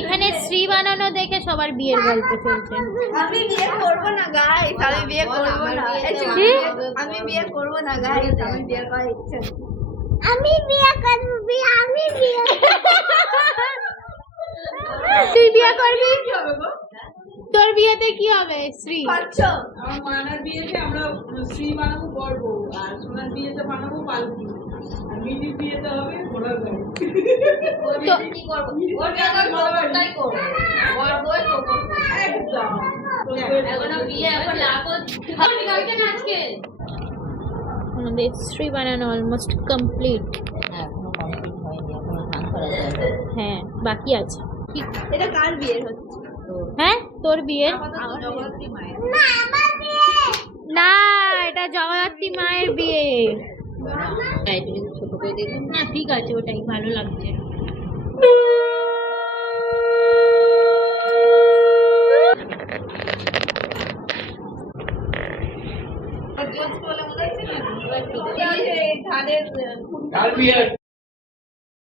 এখানে শ্রী বানানো দেখে সবার বিয়ের গল্প চলছে। আমি বিয়ে করব না গাইস, আমি বিয়ে করব না। আমি বিয়ে করব না গাইস, আমি বিয়ে করার ইচ্ছা নেই। আমি বিয়ে করব, আমি বিয়ে তুই বিয়ে করবি? তোর বিয়েতে কি হবে? শ্রী পাচ্ছো? আমার মানার বিয়েতে আমরা শ্রী বানাবো বড় বউ, আর সোনার বিয়েতে বানাবো পালকি, আর মিটির বিয়েতে হবে ঘোড়ার গাড়ি। কি করব? ওর জায়গায় বড়টাই করব। বড় বই তো করব। একদম। এখন বিয়ে এখন লাগো। আমি গাইতে না আজকে। আমাদের শ্রী বানানো অলমোস্ট কমপ্লিট। এখনো কমপ্লিট হয়নি, এখনো স্নান করা যাবে। হ্যাঁ, বাকি আছে। এটা কার বিয়ে হচ্ছে? হ্যাঁ, তোর বিয়ে। জগদ্ধাত্রী মায়ের। না, এটা জগদ্ধাত্রী মায়ের বিয়ে। ছোট করে দিলাম। না, ঠিক আছে, ওটাই ভালো লাগছে। ধানের